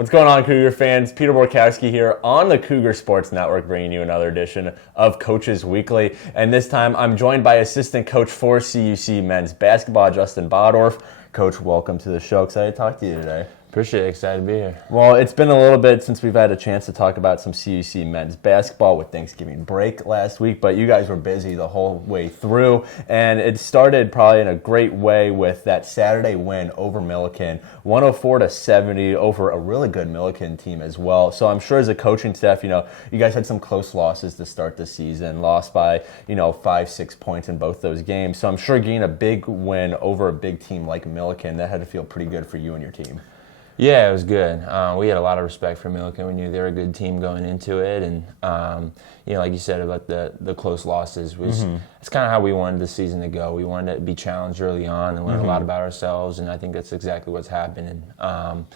What's going on, Cougar fans? Peter Borkowski here on the Cougar Sports Network, bringing you another edition of Coaches Weekly. And this time, I'm joined by assistant coach for CUC men's basketball, Justin Bottorff. Coach, welcome to the show. Excited to talk to you today. Appreciate it. Excited to be here. Well, it's been a little bit since we've had a chance to talk about some CUC men's basketball with Thanksgiving break last week, but you guys were busy the whole way through, and it started probably in a great way with that Saturday win over Milliken, 104-70 over a really good Milliken team as well. So I'm sure as a coaching staff, you guys had some close losses to start the season, lost by, 5-6 points in both those games. So I'm sure getting a big win over a big team like Milliken, that had to feel pretty good for you and your team. Yeah, it was good. We had a lot of respect for Milliken. We knew they were a good team going into it, and like you said about the close losses, it's kind of how we wanted the season to go. We wanted to be challenged early on and learn a lot about ourselves, and I think that's exactly what's happened. And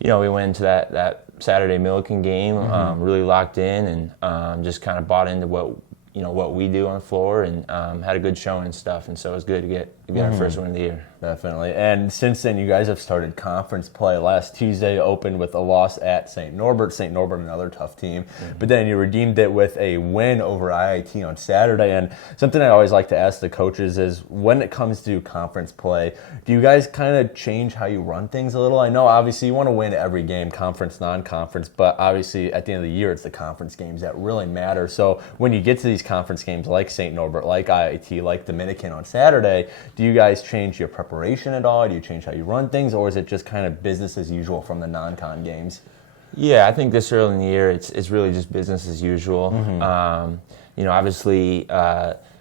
we went into that Saturday Milliken game really locked in and just kind of bought into what we do on the floor, and had a good showing and stuff, and so it was good to get our first win of the year. Definitely. And since then, you guys have started conference play. Last Tuesday opened with a loss at St. Norbert. St. Norbert, another tough team. But then you redeemed it with a win over IIT on Saturday. And something I always like to ask the coaches is, when it comes to conference play, do you guys kind of change how you run things a little? I know, obviously, you want to win every game, conference, non-conference, but obviously, at the end of the year, it's the conference games that really matter. So when you get to these conference games like St. Norbert, like IIT, like Dominican on Saturday, do you guys change your preparation at all? Do you change how you run things, or is it just kind of business as usual from the non-con games? Yeah, I think this early in the year, it's really just business as usual. Obviously,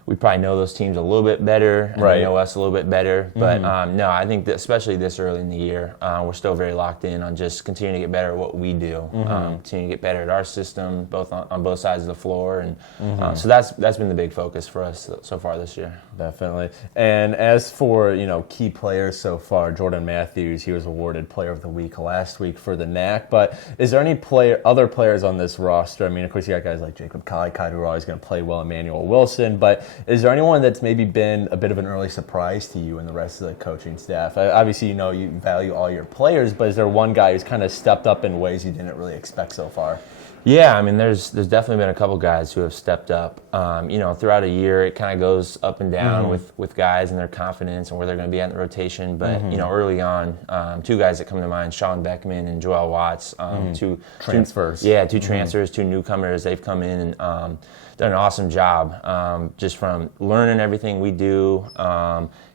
we probably know those teams a little bit better, and they know us a little bit better. But no, I think that especially this early in the year, we're still very locked in on just continuing to get better at what we do, continuing to get better at our system, both on both sides of the floor, and so that's been the big focus for us so far this year. Definitely. And as for key players so far, Jordan Matthews, he was awarded Player of the Week last week for the NAC. But is there any other players on this roster? I mean, of course, you got guys like Jacob Kalikite who are always going to play well, Emmanuel Wilson, but is there anyone that's maybe been a bit of an early surprise to you and the rest of the coaching staff? Obviously, you value all your players, but is there one guy who's kind of stepped up in ways you didn't really expect so far? Yeah, I mean, there's definitely been a couple guys who have stepped up. Throughout a year, it kind of goes up and down with guys and their confidence and where they're going to be at in the rotation. But early on, two guys that come to mind: Sean Beckman and Joel Watts. Two transfers. Two transfers, two newcomers. They've come in and done an awesome job, just from learning everything we do.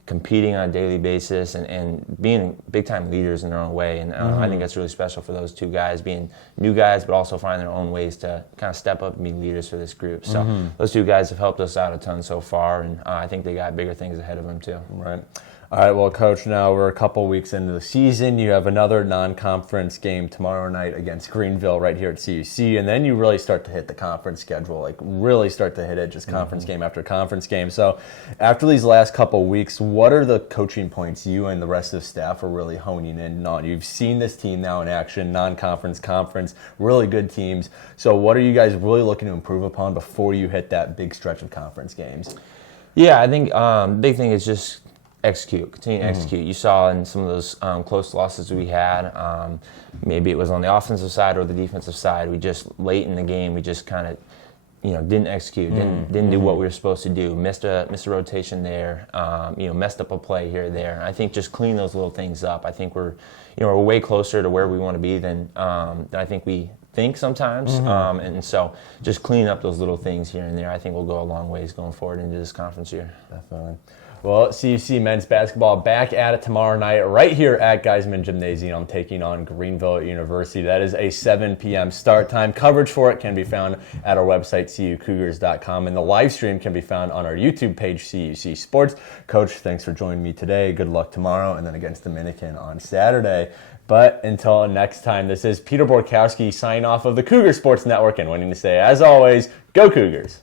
Competing on a daily basis and being big-time leaders in their own way. And I think that's really special for those two guys, being new guys, but also finding their own ways to kind of step up and be leaders for this group. So those two guys have helped us out a ton so far, and I think they got bigger things ahead of them too. Right. All right, well, Coach, now we're a couple weeks into the season. You have another non-conference game tomorrow night against Greenville right here at CUC, and then you really start to hit the conference schedule, really start to hit it, just conference game after conference game. So after these last couple weeks, what are the coaching points you and the rest of the staff are really honing in on? You've seen this team now in action, non-conference, conference, really good teams. So what are you guys really looking to improve upon before you hit that big stretch of conference games? Yeah, I think the big thing is just continue to execute. You saw in some of those close losses we had, maybe it was on the offensive side or the defensive side, we just, late in the game, we just kind of, didn't execute, didn't do what we were supposed to do, missed a rotation there, messed up a play here or there. I think just clean those little things up. I think we're way closer to where we want to be than I think we think sometimes. And so just cleaning up those little things here and there, I think will go a long ways going forward into this conference year. Definitely. Well, CUC men's basketball back at it tomorrow night right here at Geisman Gymnasium, taking on Greenville University. That is a 7 p.m. start time. Coverage for it can be found at our website, cucougars.com, and the live stream can be found on our YouTube page, CUC Sports. Coach, thanks for joining me today. Good luck tomorrow, and then against Dominican on Saturday. But until next time, this is Peter Borkowski signing off of the Cougar Sports Network and wanting to say, as always, go Cougars!